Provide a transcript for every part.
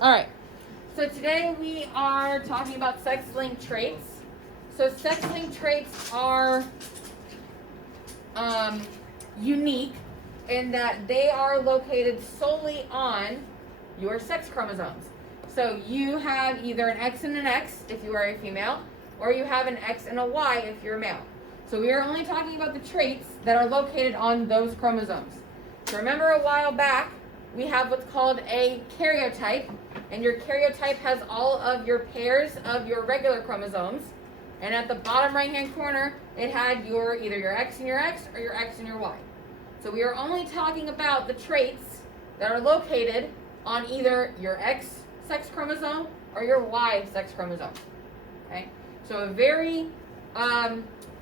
All right. So today we are talking about sex-linked traits. So sex-linked traits are unique in that they are located solely on your sex chromosomes. So you have either an X and an X if you are a female, or you have an X and a Y if you're a male. So we are only talking about the traits that are located on those chromosomes. So remember a while back, we have what's called a karyotype, and your karyotype has all of your pairs of your regular chromosomes, and at the bottom right hand corner it had either your X and your X or your X and your Y. So we are only talking about the traits that are located on either your X sex chromosome or your Y sex chromosome. Okay? So a very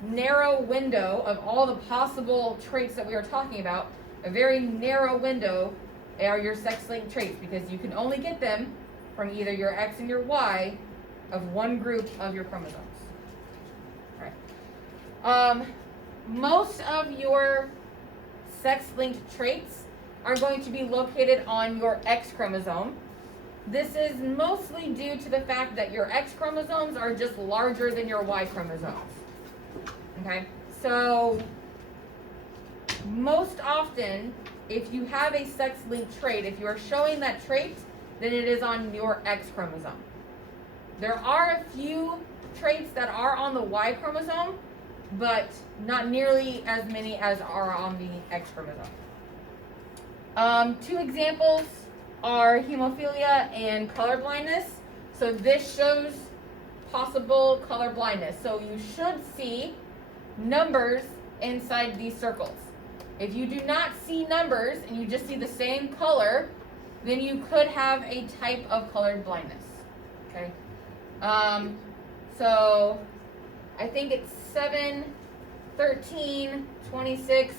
narrow window of all the possible traits that we are talking about, a very narrow window are your sex-linked traits, because you can only get them from either your X and your Y of one group of your chromosomes. All right. Most of your sex-linked traits are going to be located on your X chromosome. This is mostly due to the fact that your X chromosomes are just larger than your Y chromosomes. Okay, so most often, if you have a sex-linked trait, if you are showing that trait, then it is on your X chromosome. There are a few traits that are on the Y chromosome, but not nearly as many as are on the X chromosome. Two examples are hemophilia and color blindness. So this shows possible color blindness. So you should see numbers inside these circles. If you do not see numbers and you just see the same color, then you could have a type of colored blindness. Okay. So I think it's 7, 13, 26,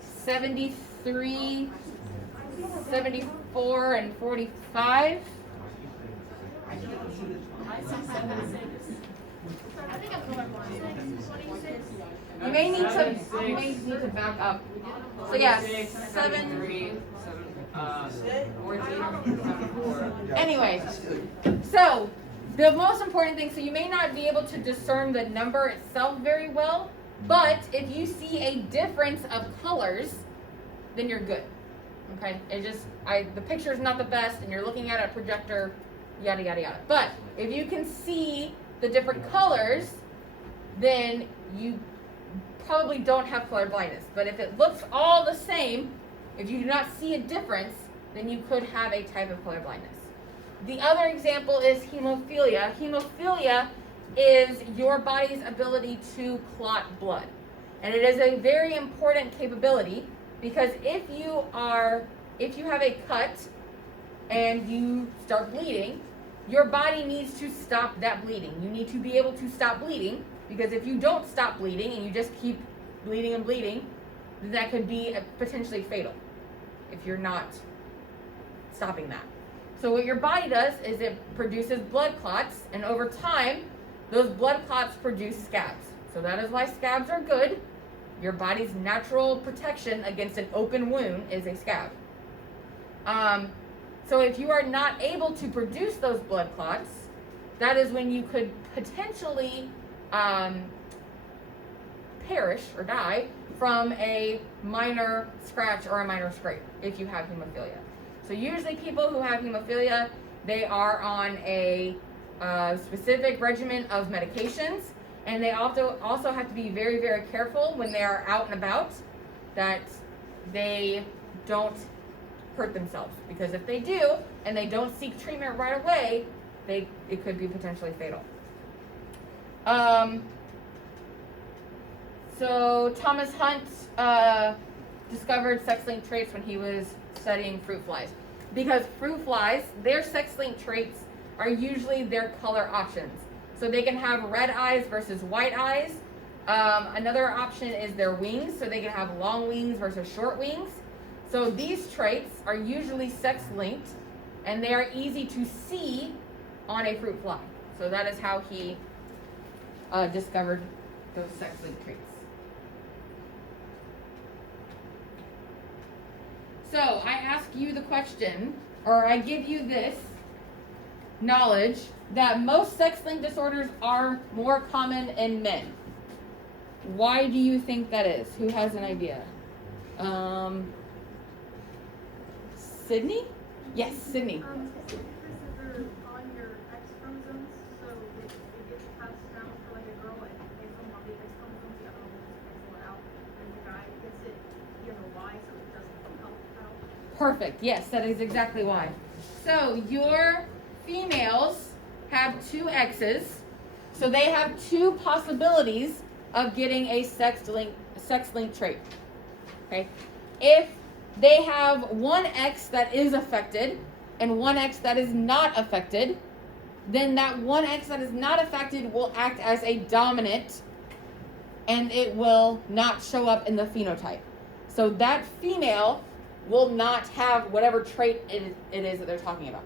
73, 74, and 45. You may need to back up. So yeah, 7. Anyway, so the most important thing, so you may not be able to discern the number itself very well, but if you see a difference of colors, then you're good. Okay, the picture is not the best, and you're looking at a projector, yada yada yada. But if you can see the different colors, then you probably don't have color blindness. But if it looks all the same, if you do not see a difference, then you could have a type of color blindness. The other example is hemophilia. Hemophilia is your body's ability to clot blood. And it is a very important capability, because if you have a cut and you start bleeding, your body needs to stop that bleeding. You need to be able to stop bleeding, because if you don't stop bleeding and you just keep bleeding and bleeding, then that could be potentially fatal if you're not stopping that. So what your body does is it produces blood clots, and over time, those blood clots produce scabs. So that is why scabs are good. Your body's natural protection against an open wound is a scab. So if you are not able to produce those blood clots, that is when you could potentially perish or die from a minor scratch or a minor scrape if you have hemophilia. So usually people who have hemophilia, they are on a specific regimen of medications, and they also have to be very, very careful when they are out and about that they don't hurt themselves, because if they do and they don't seek treatment right away, it could be potentially fatal. So Thomas Hunt discovered sex-linked traits when he was studying fruit flies, because fruit flies, their sex-linked traits are usually their color options. So they can have red eyes versus white eyes. Another option is their wings, so they can have long wings versus short wings. So these traits are usually sex-linked, and they are easy to see on a fruit fly. So that is how he discovered those sex-linked traits. So I ask you the question, or I give you this knowledge that most sex-linked disorders are more common in men. Why do you think that is? Who has an idea? Sydney? Yes, Sydney. Is it because they're on your X chromosomes, so it gets passed down for like a girl and they don't want the X chromosomes, the other one will just cancel it out, and the guy gets it the Y, so it doesn't help out? Perfect. Yes, that is exactly why. So your females have two X's, so they have two possibilities of getting a sex-linked trait. Okay, if they have one X that is affected and one X that is not affected, then that one X that is not affected will act as a dominant and it will not show up in the phenotype. So that female will not have whatever trait it is that they're talking about.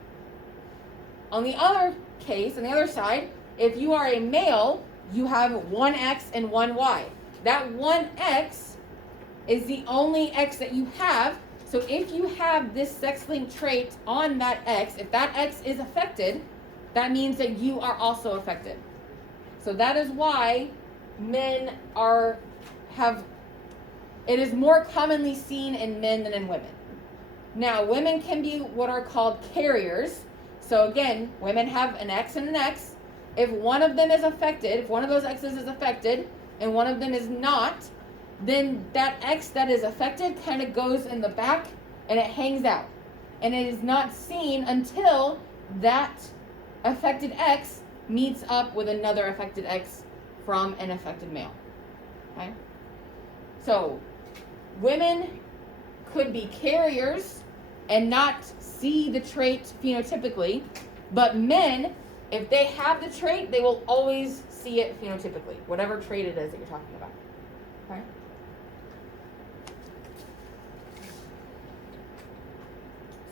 On the other case, on the other side, if you are a male, you have one X and one Y. That one X is the only X that you have. So if you have this sex-linked trait on that X, if that X is affected, that means that you are also affected. So that is why men it is more commonly seen in men than in women. Now, women can be what are called carriers. So again, women have an X and an X. If one of them is affected, if one of those X's is affected and one of them is not, then that X that is affected kind of goes in the back and it hangs out. And it is not seen until that affected X meets up with another affected X from an affected male. Okay? So, women could be carriers and not see the trait phenotypically, but men, if they have the trait, they will always see it phenotypically, whatever trait it is that you're talking about. Okay?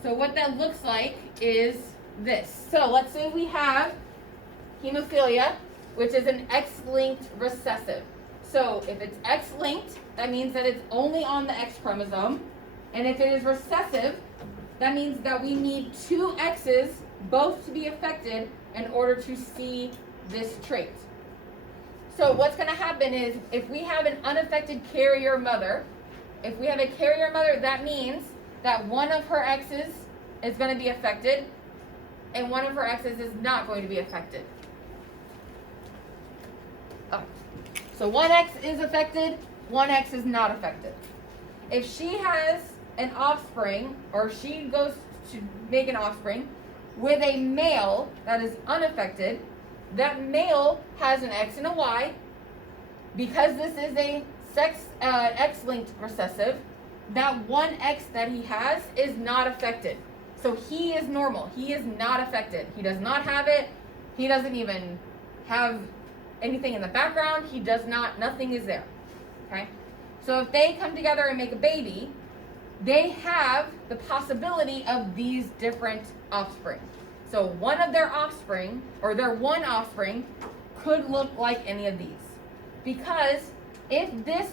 So what that looks like is this. So let's say we have hemophilia, which is an X-linked recessive. So if it's X-linked, that means that it's only on the X chromosome. And if it is recessive, that means that we need two X's both to be affected in order to see this trait. So what's going to happen is if we have an unaffected carrier mother, that means that one of her X's is going to be affected and one of her X's is not going to be affected. Oh. So one X is affected, one X is not affected. If she has an offspring, or she goes to make an offspring with a male that is unaffected, that male has an X and a Y. Because this is a X-linked recessive, that one X that he has is not affected. So he is normal. He is not affected. He does not have it. He doesn't even have anything in the background. He does not, nothing is there. Okay? So if they come together and make a baby, they have the possibility of these different offspring. So one of their offspring, or their one offspring, could look like any of these. Because if this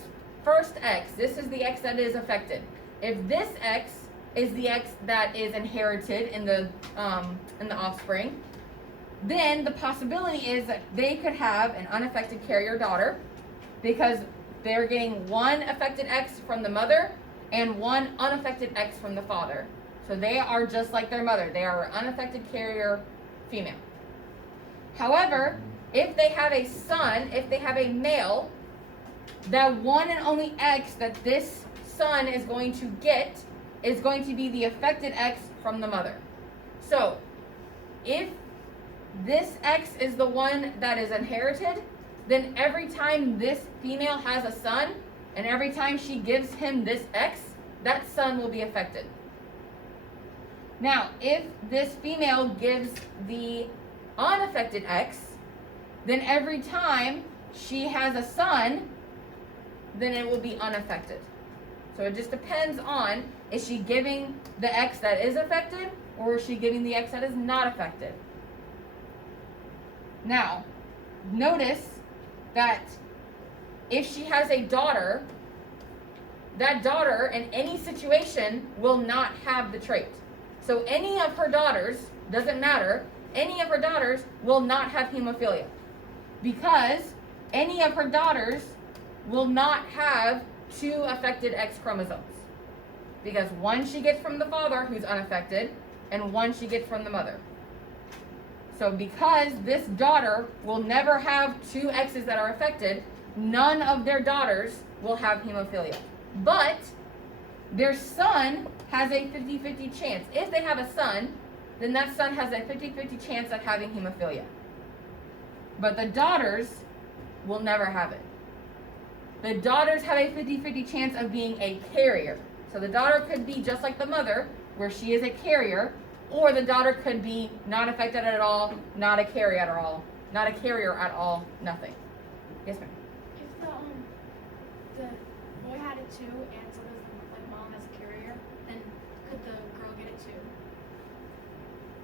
first X, this is the X that is affected, if this X is the X that is inherited in the offspring, then the possibility is that they could have an unaffected carrier daughter because they're getting one affected X from the mother and one unaffected X from the father. So they are just like their mother. They are an unaffected carrier female. However, if they have a son, if they have a male, that one and only X that this son is going to get is going to be the affected X from the mother. So, if this X is the one that is inherited, then every time this female has a son, and every time she gives him this X, that son will be affected. Now, if this female gives the unaffected X, then every time she has a son, then it will be unaffected. So it just depends on, is she giving the X that is affected, or is she giving the X that is not affected? Now, notice that if she has a daughter, that daughter in any situation will not have the trait. So any of her daughters, doesn't matter, any of her daughters will not have hemophilia. Because any of her daughters will not have 2 affected X chromosomes. Because one she gets from the father, who's unaffected, and one she gets from the mother. So because this daughter will never have 2 X's that are affected, none of their daughters will have hemophilia. But their son has a 50-50 chance. If they have a son, then that son has a 50-50 chance of having hemophilia. But the daughters will never have it. The daughters have a 50-50 chance of being a carrier. So the daughter could be just like the mother, where she is a carrier, or the daughter could be not affected at all, not a carrier at all, nothing. Yes, ma'am. If the boy had it too, and so does like mom as a carrier, then could the girl get it too?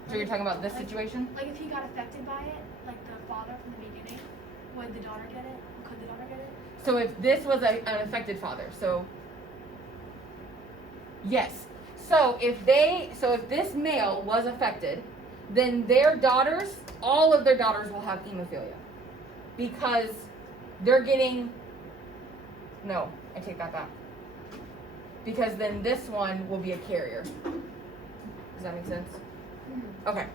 So you're talking about this situation? Like if he got affected by it, like the father from the beginning, would the daughter get it? Could the daughter get it? So if this was an affected father, so yes. So if this male was affected, then their daughters, all of their daughters will have hemophilia. Because they're getting, no, I take that back. Because then this one will be a carrier. Does that make sense? Okay.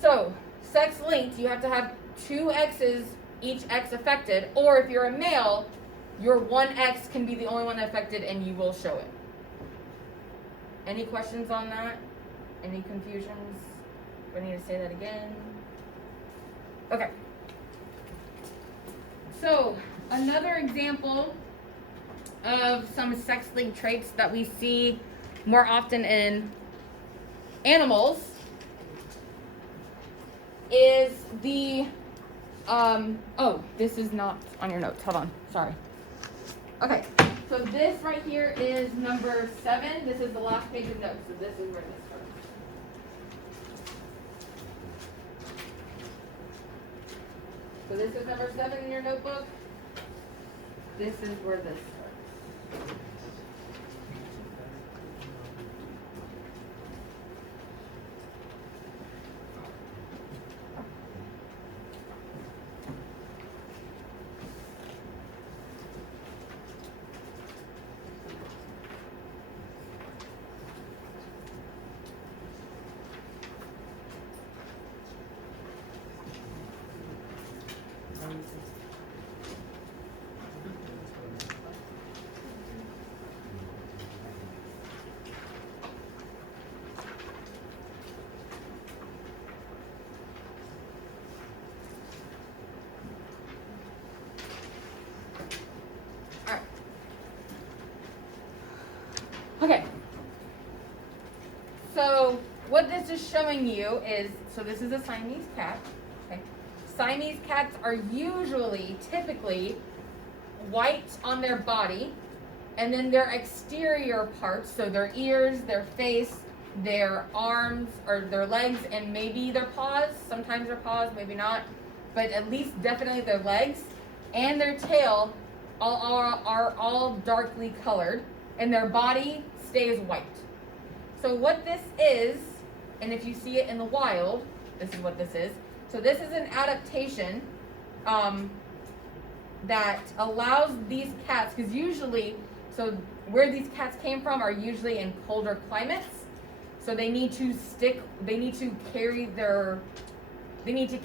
So, sex linked, you have to have 2 X's, each X affected, or if you're a male, your 1 X can be the only one affected and you will show it. Any questions on that? Any confusions? Do I need to say that again? Okay. So, another example of some sex-linked traits that we see more often in animals is the, this is not on your notes. Hold on. Sorry. Okay. So this right here is number 7. This is the last page of notes. So this is where this starts. So this is number 7 in your notebook. This is where this starts. Okay, so what this is showing you is, so this is a Siamese cat. Okay. Siamese cats are typically white on their body, and then their exterior parts, so their ears, their face, their arms, or their legs, and maybe their paws, sometimes their paws, maybe not, but at least definitely their legs, and their tail are all darkly colored, and their body stays white. So what this is, and if you see it in the wild, this is what this is. So this is an adaptation that allows these cats, because usually, so where these cats came from are usually in colder climates. So they need to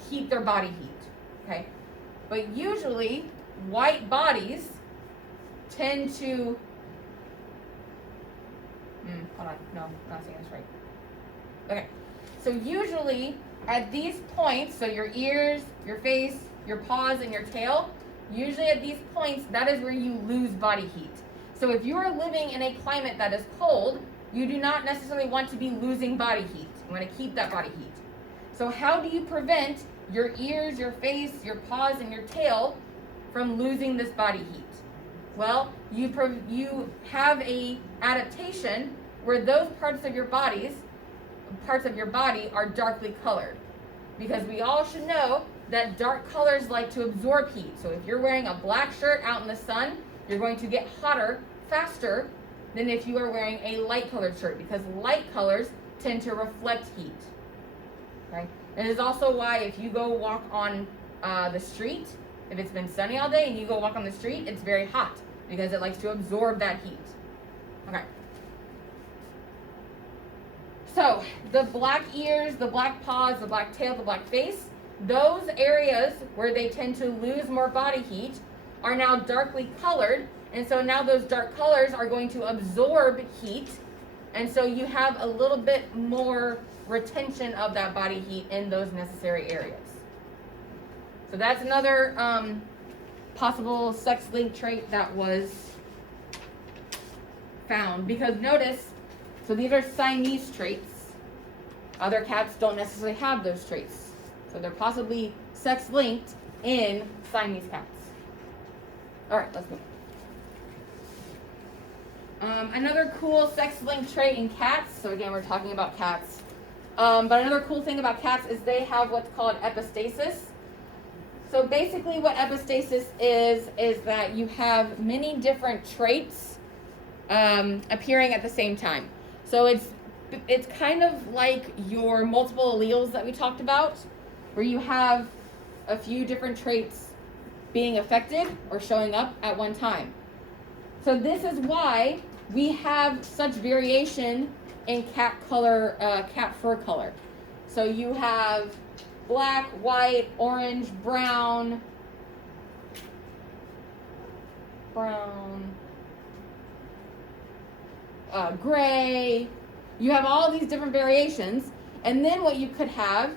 keep their body heat, okay? But usually, white bodies tend to, hold on, no, I'm not saying this right. Okay, so usually at these points, so your ears, your face, your paws, and your tail, usually at these points, that is where you lose body heat. So if you are living in a climate that is cold, you do not necessarily want to be losing body heat. You want to keep that body heat. So how do you prevent your ears, your face, your paws, and your tail from losing this body heat? Well, you have a adaptation where those parts of your body are darkly colored. Because we all should know that dark colors like to absorb heat. So if you're wearing a black shirt out in the sun, you're going to get hotter faster than if you are wearing a light colored shirt, because light colors tend to reflect heat. Okay? It is also why if you go walk on the street, if it's been sunny all day and you go walk on the street, it's very hot because it likes to absorb that heat. Okay. So the black ears, the black paws, the black tail, the black face, those areas where they tend to lose more body heat are now darkly colored. And so now those dark colors are going to absorb heat. And so you have a little bit more retention of that body heat in those necessary areas. So that's another possible sex-linked trait that was found. Because notice, so these are Siamese traits. Other cats don't necessarily have those traits. So they're possibly sex-linked in Siamese cats. All right, let's move. Another cool sex-linked trait in cats. So again, we're talking about cats. But another cool thing about cats is they have what's called epistasis. So basically what epistasis is that you have many different traits appearing at the same time. So it's kind of like your multiple alleles that we talked about, where you have a few different traits being affected or showing up at one time. So this is why we have such variation in cat color, cat fur color. So you have black, white, orange, brown, gray. You have all these different variations. And then what you could have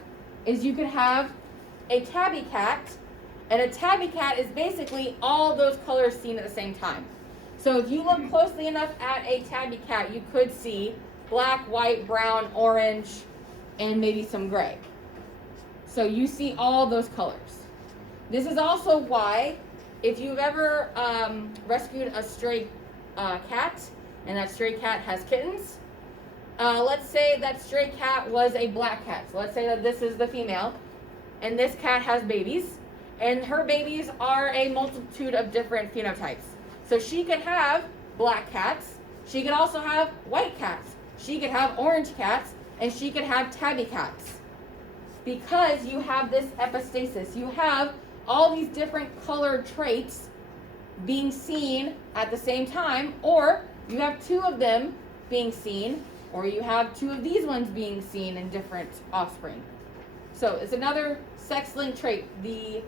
is you could have a tabby cat. And a tabby cat is basically all those colors seen at the same time. So if you look closely enough at a tabby cat, you could see black, white, brown, orange, and maybe some gray. So you see all those colors. This is also why, if you've ever rescued a stray cat, and that stray cat has kittens, let's say that stray cat was a black cat. So let's say that this is the female, and this cat has babies, and her babies are a multitude of different phenotypes. So she could have black cats, she could also have white cats, she could have orange cats, and she could have tabby cats. Because you have this epistasis. You have all these different colored traits being seen at the same time, or you have two of them being seen, or you have two of these ones being seen in different offspring. So it's another sex-linked trait. The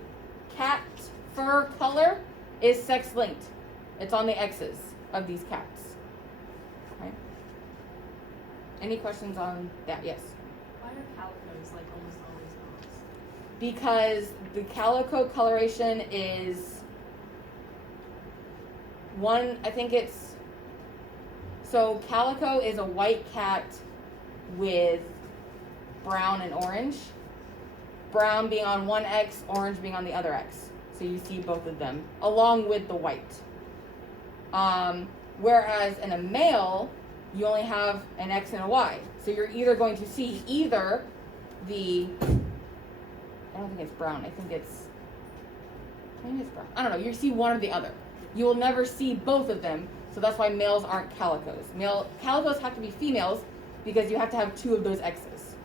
cat fur color is sex-linked. It's on the X's of these cats. Okay. Any questions on that? Yes? Why are calicos like almost always dogs? Because the calico coloration is one, I think it's, so calico is a white cat with brown and orange. Brown being on one X, orange being on the other X. So you see both of them along with the white. Whereas in a male, you only have an X and a Y. So you're either going to see either the, I don't think it's brown, I think it's, maybe it's brown. I don't know, you see one or the other. You will never see both of them, so that's why males aren't calicos. Calicos have to be females because you have to have two of those X's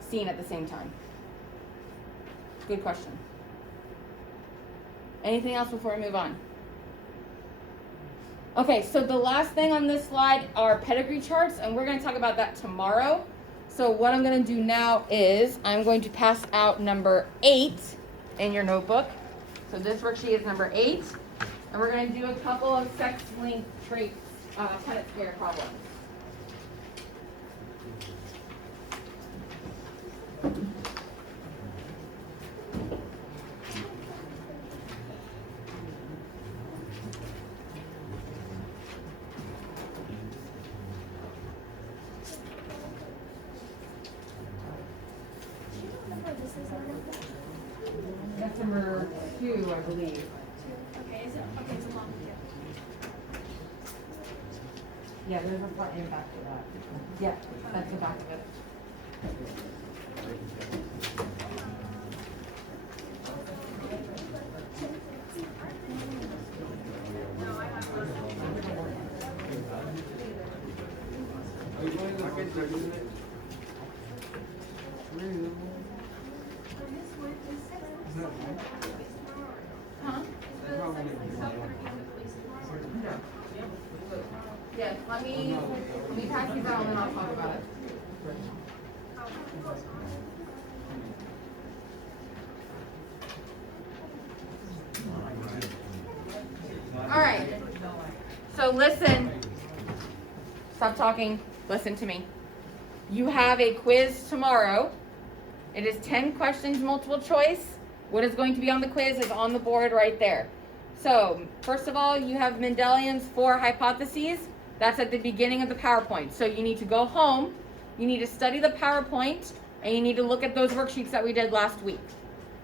seen at the same time. Good question. Anything else before we move on? Okay, so the last thing on this slide are pedigree charts, and we're going to talk about that tomorrow. So what I'm going to do now is I'm going to pass out number 8 in your notebook. So this worksheet is number 8, and we're going to do a couple of sex-linked traits Punnett square problems. That's number 2, I believe. Okay, is it? Okay, it's a long video. Yeah, there's a front and back to that. Yeah, that's the back of it. Huh? Yes, let me pass these out and then I'll talk about it. All right. So listen. Stop talking. Listen to me. You have a quiz tomorrow. It is 10 questions, multiple choice. What is going to be on the quiz is on the board right there. So, first of all, you have Mendelian's 4 hypotheses. That's at the beginning of the PowerPoint. So you need to go home, you need to study the PowerPoint, and you need to look at those worksheets that we did last week.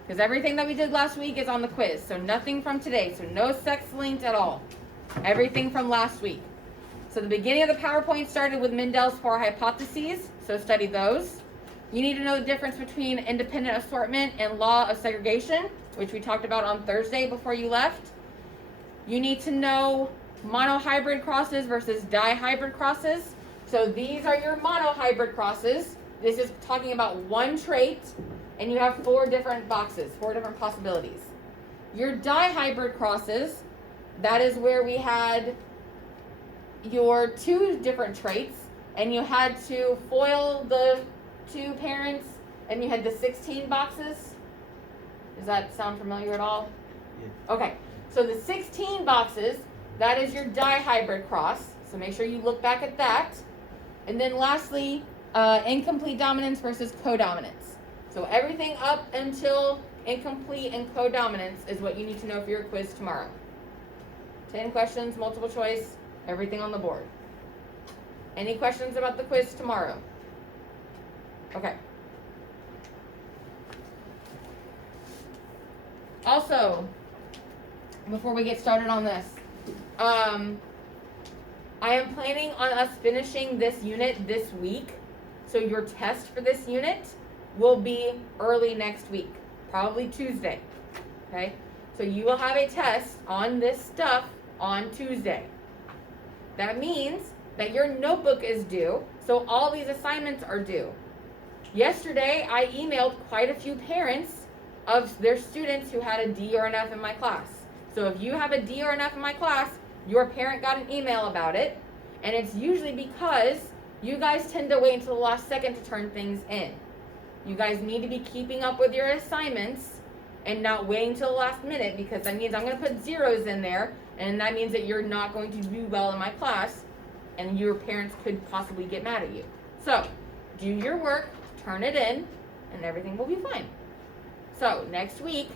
Because everything that we did last week is on the quiz. So nothing from today. So no sex linked at all. Everything from last week. So the beginning of the PowerPoint started with Mendel's 4 hypotheses. So study those. You need to know the difference between independent assortment and law of segregation, which we talked about on Thursday before you left. You need to know monohybrid crosses versus dihybrid crosses. So these are your monohybrid crosses. This is talking about one trait, and you have 4 different boxes, 4 different possibilities. Your dihybrid crosses, that is where we had your 2 different traits, and you had to FOIL the 2 parents, and you had the 16 boxes. Does that sound familiar at all? Yeah. Okay, so the 16 boxes, that is your dihybrid cross. So make sure you look back at that. And then lastly, incomplete dominance versus codominance. So everything up until incomplete and codominance is what you need to know for your quiz tomorrow. 10 questions, multiple choice, everything on the board. Any questions about the quiz tomorrow? Okay. Also, before we get started on this, I am planning on us finishing this unit this week. So your test for this unit will be early next week, probably Tuesday. Okay? So you will have a test on this stuff on Tuesday. That means that your notebook is due, so all these assignments are due. Yesterday, I emailed quite a few parents of their students who had a D or an F in my class. So if you have a D or an F in my class, your parent got an email about it, and it's usually because you guys tend to wait until the last second to turn things in. You guys need to be keeping up with your assignments and not waiting till the last minute, because that means I'm going to put zeros in there, and that means that you're not going to do well in my class, and your parents could possibly get mad at you. So, do your work, turn it in, and everything will be fine. So, next week,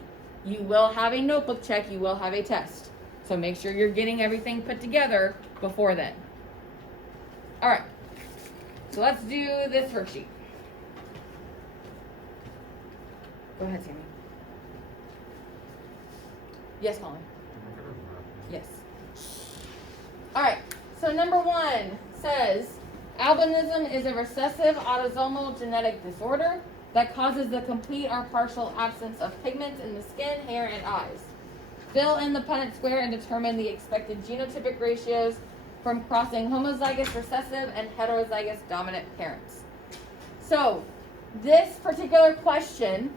you will have a notebook check, you will have a test. So make sure you're getting everything put together before then. Alright, so let's do this worksheet. Go ahead, Sammy. Yes, Colin. Yes. Alright, so number 1 says, albinism is a recessive autosomal genetic disorder that causes the complete or partial absence of pigment in the skin, hair, and eyes. Fill in the Punnett square and determine the expected genotypic ratios from crossing homozygous recessive and heterozygous dominant parents. So, this particular question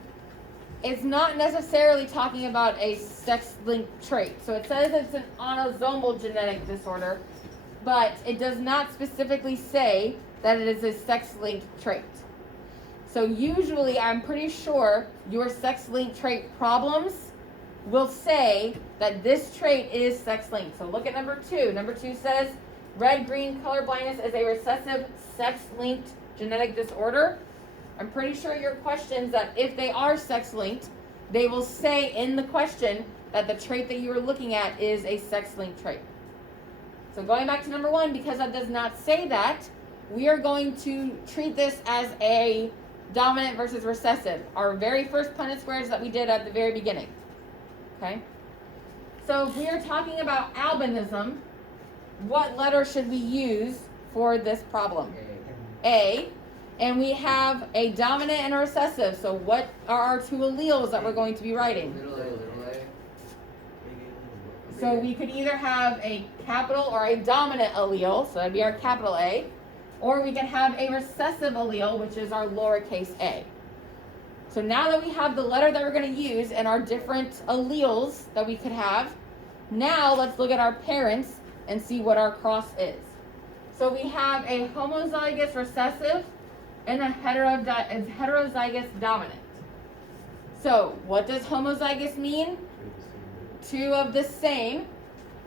is not necessarily talking about a sex-linked trait. So it says it's an autosomal genetic disorder, but it does not specifically say that it is a sex-linked trait. So usually, I'm pretty sure your sex-linked trait problems will say that this trait is sex-linked. So look at number 2. Number 2 says red-green color blindness is a recessive sex-linked genetic disorder. I'm pretty sure your questions that if they are sex-linked, they will say in the question that the trait that you are looking at is a sex-linked trait. So going back to number 1, because that does not say that, we are going to treat this as a dominant versus recessive. Our very first Punnett squares that we did at the very beginning. Okay? So if we are talking about albinism, what letter should we use for this problem? A. And we have a dominant and a recessive. So what are our 2 alleles that we're going to be writing? So we could either have a capital or a dominant allele, so that'd be our capital A, or we could have a recessive allele, which is our lowercase a. So now that we have the letter that we're going to use and our different alleles that we could have, now let's look at our parents and see what our cross is. So we have a homozygous recessive and a heterozygous dominant. So what does homozygous mean? Two of the same.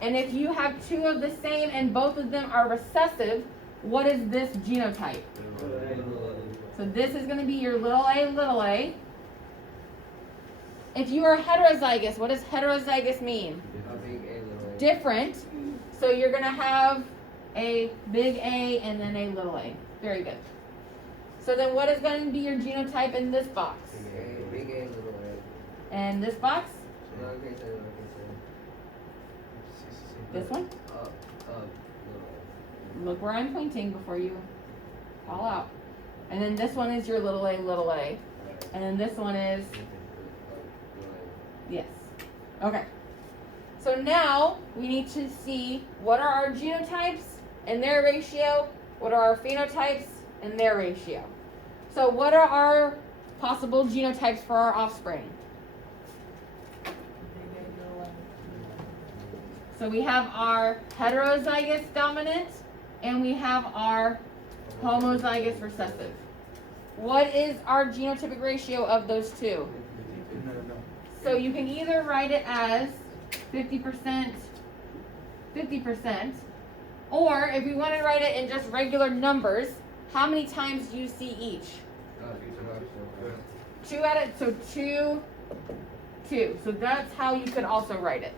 And if you have two of the same and both of them are recessive, what is this genotype? So this is going to be your little a. If you are heterozygous, what does heterozygous mean? Different. So you're going to have a big A and then a little a. Very good. So then what is going to be your genotype in this box? Big A, little A. And this box? This one? Little Look where I'm pointing before you call out. And then this one is your little a. And then this one is, yes. Okay. So now we need to see what are our genotypes and their ratio, what are our phenotypes and their ratio. So what are our possible genotypes for our offspring? So we have our heterozygous dominant and we have our homozygous recessive. What is our genotypic ratio of those two? So you can either write it as 50%, 50%, or if you want to write it in just regular numbers, how many times do you see each? 2. So that's how you could also write it.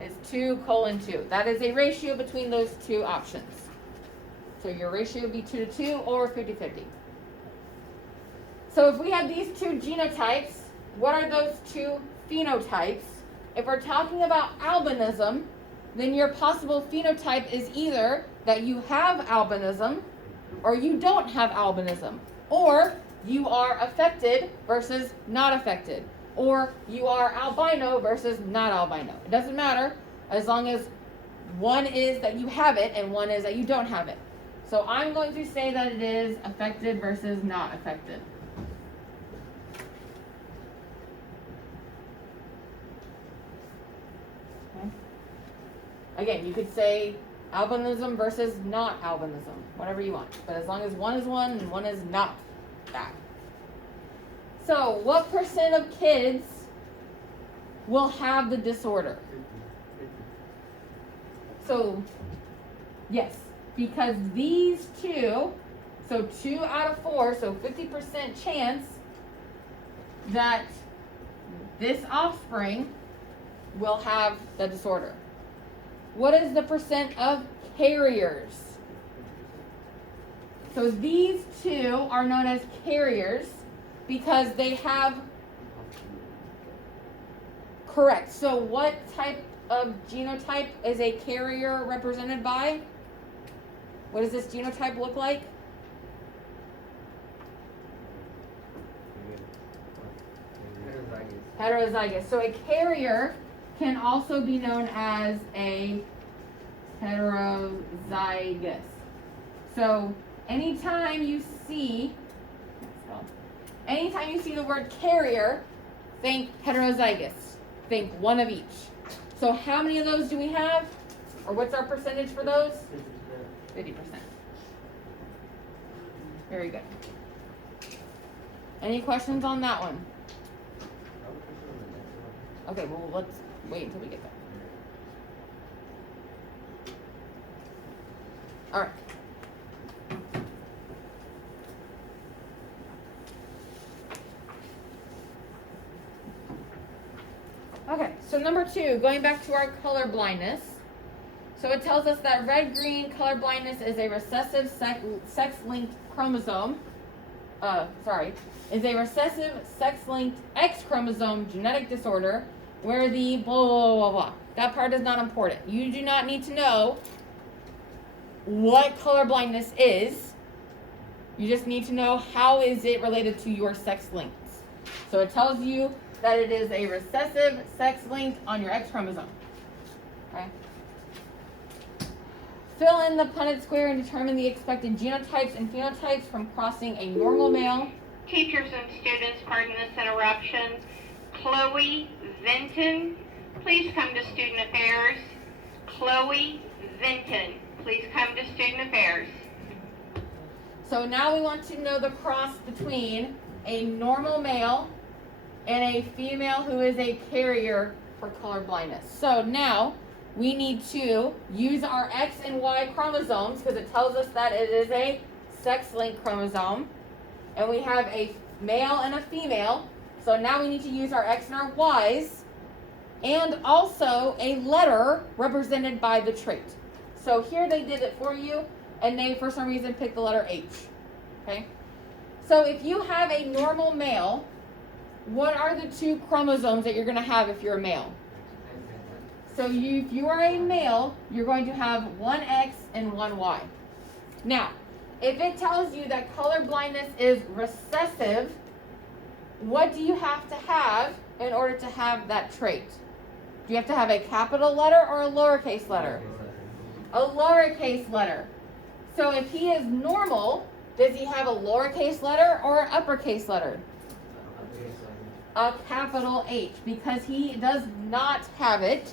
It's 2:2. That is a ratio between those two options. So your ratio would be 2:2 or 50-50. So if we have these two genotypes, what are those two phenotypes? If we're talking about albinism, then your possible phenotype is either that you have albinism or you don't have albinism, or you are affected versus not affected, or you are albino versus not albino. It doesn't matter as long as one is that you have it and one is that you don't have it. So I'm going to say that it is affected versus not affected. Okay. Again, you could say albinism versus not albinism, whatever you want. But as long as one is one and one is not that. So what % of kids will have the disorder? So, yes, because these two, so 2 out of 4, so 50% chance that this offspring will have the disorder. What is the % of carriers? So these two are known as carriers because they have, correct. So what type of genotype is a carrier represented by? What does this genotype look like? Heterozygous. So a carrier can also be known as a heterozygous. So anytime you see the word carrier, think heterozygous. Think one of each. So how many of those do we have? Or what's our percentage for those? 50%. Very good. Any questions on that one? Okay, well, let's wait until we get there. All right. Okay, so number 2, going back to our color blindness. So it tells us that red-green color blindness is a recessive sex-linked chromosome. Is a recessive sex-linked X chromosome genetic disorder where the blah, blah, blah, blah. That part is not important. You do not need to know what color blindness is. You just need to know how is it related to your sex links. So it tells you that it is a recessive sex link on your X chromosome. Okay. Fill in the Punnett square and determine the expected genotypes and phenotypes from crossing a normal male Teachers and students, pardon this interruption. Chloe Vinton, please come to Student Affairs. Chloe Vinton, please come to Student Affairs. So now we want to know the cross between a normal male and a female who is a carrier for color blindness. So now we need to use our X and Y chromosomes because it tells us that it is a sex-linked chromosome. And we have a male and a female. So now we need to use our X and our Y's and also a letter represented by the trait. So here they did it for you and they for some reason picked the letter H. Okay? So if you have a normal male, what are the two chromosomes that you're going to have if you're a male? So if you are a male, you're going to have one X and one Y. Now, if it tells you that color blindness is recessive, what do you have to have in order to have that trait? Do you have to have a capital letter or a lowercase letter? A lowercase letter. So if he is normal, does he have a lowercase letter or an uppercase letter? A capital H, because he does not have it.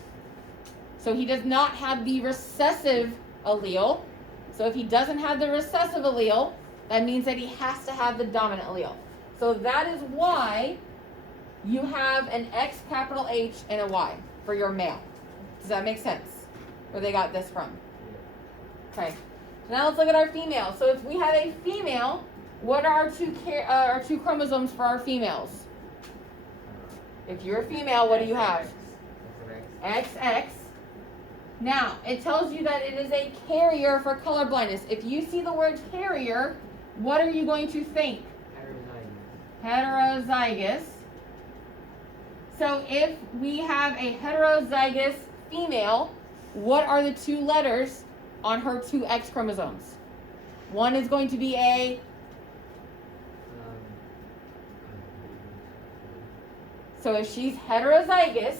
So he does not have the recessive allele. So if he doesn't have the recessive allele, that means that he has to have the dominant allele. So that is why you have an X capital H and a Y for your male. Does that make sense? Where they got this from? Okay. So now let's look at our female. So if we have a female, what are our two chromosomes for our females? If you're a female, what do you have? XX. Now, it tells you that it is a carrier for color blindness. If you see the word carrier, what are you going to think? Heterozygous. So if we have a heterozygous female, what are the two letters on her two X chromosomes? One is going to be a... So if she's heterozygous,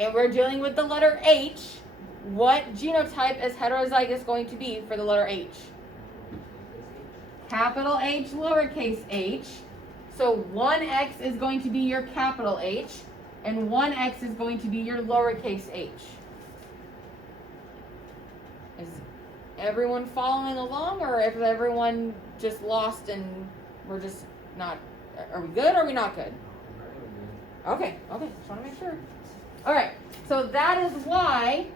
and we're dealing with the letter H, what genotype is heterozygous going to be for the letter H? Capital H, lowercase h. So one X is going to be your capital H, and one X is going to be your lowercase h. Is everyone following along, or is everyone just lost and we're just not, are we good or are we not good? Okay, just want to make sure. Alright, so that is why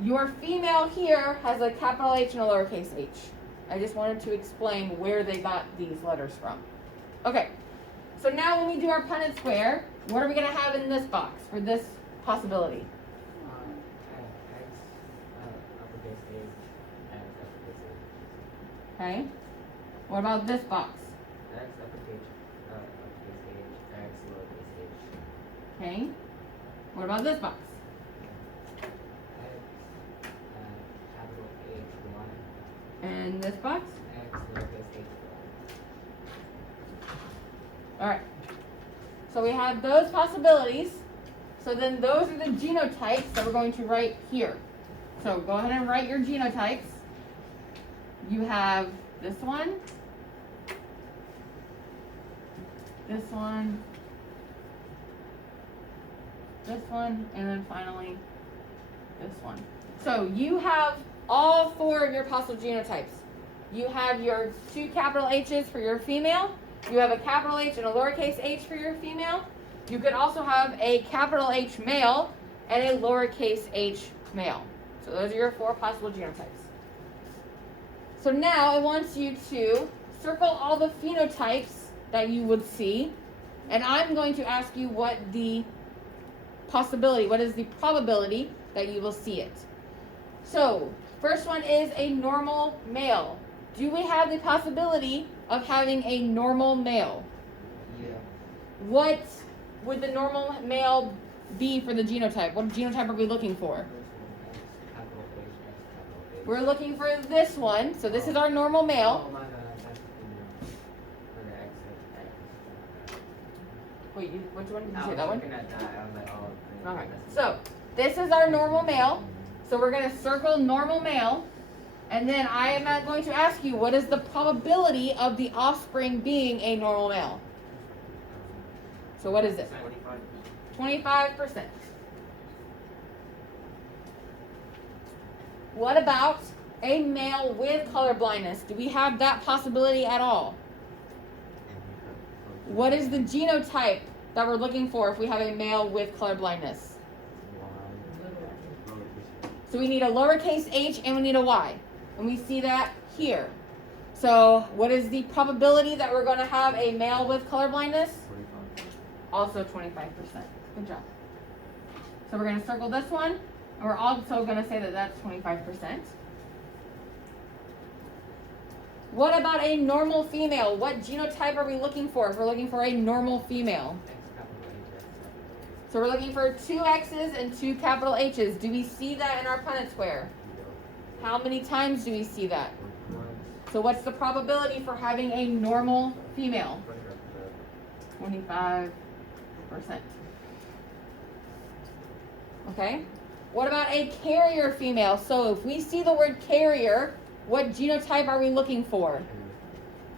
your female here has a capital H and a lowercase h. I just wanted to explain where they got these letters from. Okay, so now when we do our Punnett square, what are we going to have in this box for this possibility? X, uppercase H, X, uppercase H. Okay, what about this box? X, uppercase H, X, lowercase h. Okay, what about this box? X, capital H, Y. And this box? X, lowercase h, Y. Alright, so we have those possibilities. So then those are the genotypes that we're going to write here. So go ahead and write your genotypes. You have this one, this one, this one, and then finally this one. So you have all four of your possible genotypes. You have your two capital H's for your female. You have a capital H and a lowercase h for your female. You could also have a capital H male and a lowercase h male. So those are your four possible genotypes. So now I want you to circle all the phenotypes that you would see, and I'm going to ask you what is the probability that you will see it. So, first one is a normal male. Do we have the possibility of having a normal male? Yeah. What would the normal male be for the genotype? What genotype are we looking for? Capital H, X, capital H. We're looking for this one. So this is our normal male. Oh my god, that's the female. For the X, X. Wait, which one did you I say? was That one? looking at that, I was like, oh. Okay. So this is our normal male. So we're going to circle normal male. And then I am not going to ask you, what is the probability of the offspring being a normal male? So what is it? 25%. What about a male with color blindness? Do we have that possibility at all? What is the genotype that we're looking for if we have a male with color blindness? So we need a lowercase h and we need a y. And we see that here. So what is the probability that we're going to have a male with color blindness? Also 25%. Good job. So we're going to circle this one. And we're also going to say that that's 25%. What about a normal female? What genotype are we looking for if we're looking for a normal female? So we're looking for 2 X's and 2 capital H's. Do we see that in our Punnett square? How many times do we see that? So what's the probability for having a normal female? 25%. Okay. What about a carrier female? So if we see the word carrier, what genotype are we looking for?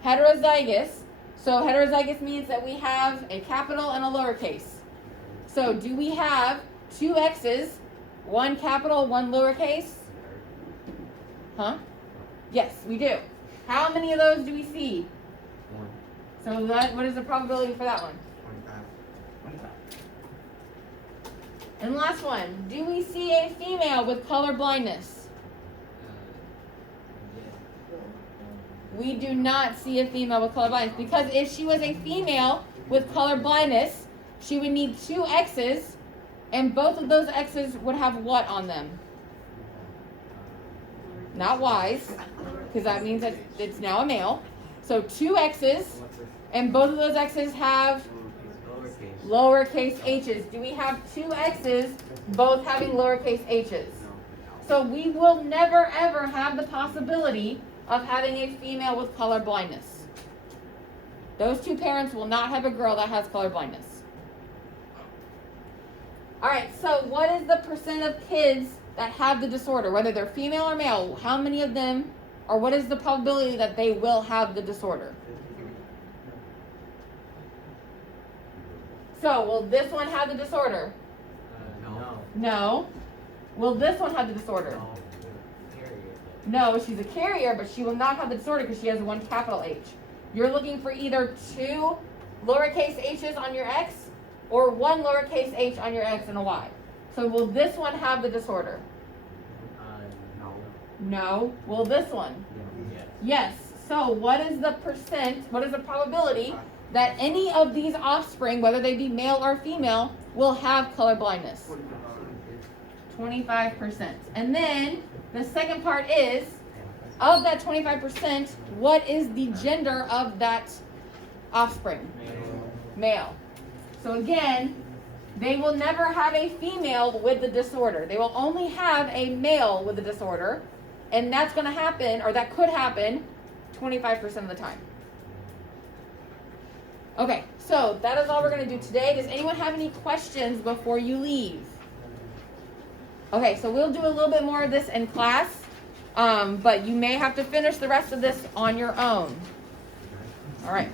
Heterozygous. So heterozygous means that we have a capital and a lowercase. So do we have 2 X's, 1 capital, 1 lowercase? Huh? Yes, we do. How many of those do we see? 1. So that, what is the probability for that one? 25. And last one, do we see a female with color blindness? We do not see a female with color blindness, because if she was a female with color blindness, she would need 2 X's, and both of those X's would have what on them? Not Y's, because that means that it's now a male. So 2 X's, and both of those X's have lowercase h's. Do we have 2 X's, both having lowercase h's? So we will never ever have the possibility of having a female with color blindness. Those 2 parents will not have a girl that has color blindness. All right, so what is the percent of kids that have the disorder, whether they're female or male? How many of them, or what is the probability that they will have the disorder? So, will this one have the disorder? No. No. Will this one have the disorder? No, she's a carrier, but she will not have the disorder because she has 1 capital H. You're looking for either 2 lowercase h's on your X or 1 lowercase h on your X and a Y. So will this one have the disorder? No. No. Will this one? Yes. So what is the percent, what is the probability that any of these offspring, whether they be male or female, will have color blindness? 25%. And then the second part is, of that 25%, what is the gender of that offspring? Male. So again, they will never have a female with the disorder. They will only have a male with the disorder. And that's going to happen, or that could happen, 25% of the time. Okay, so that is all we're going to do today. Does anyone have any questions before you leave? Okay, so we'll do a little bit more of this in class, but you may have to finish the rest of this on your own. All right.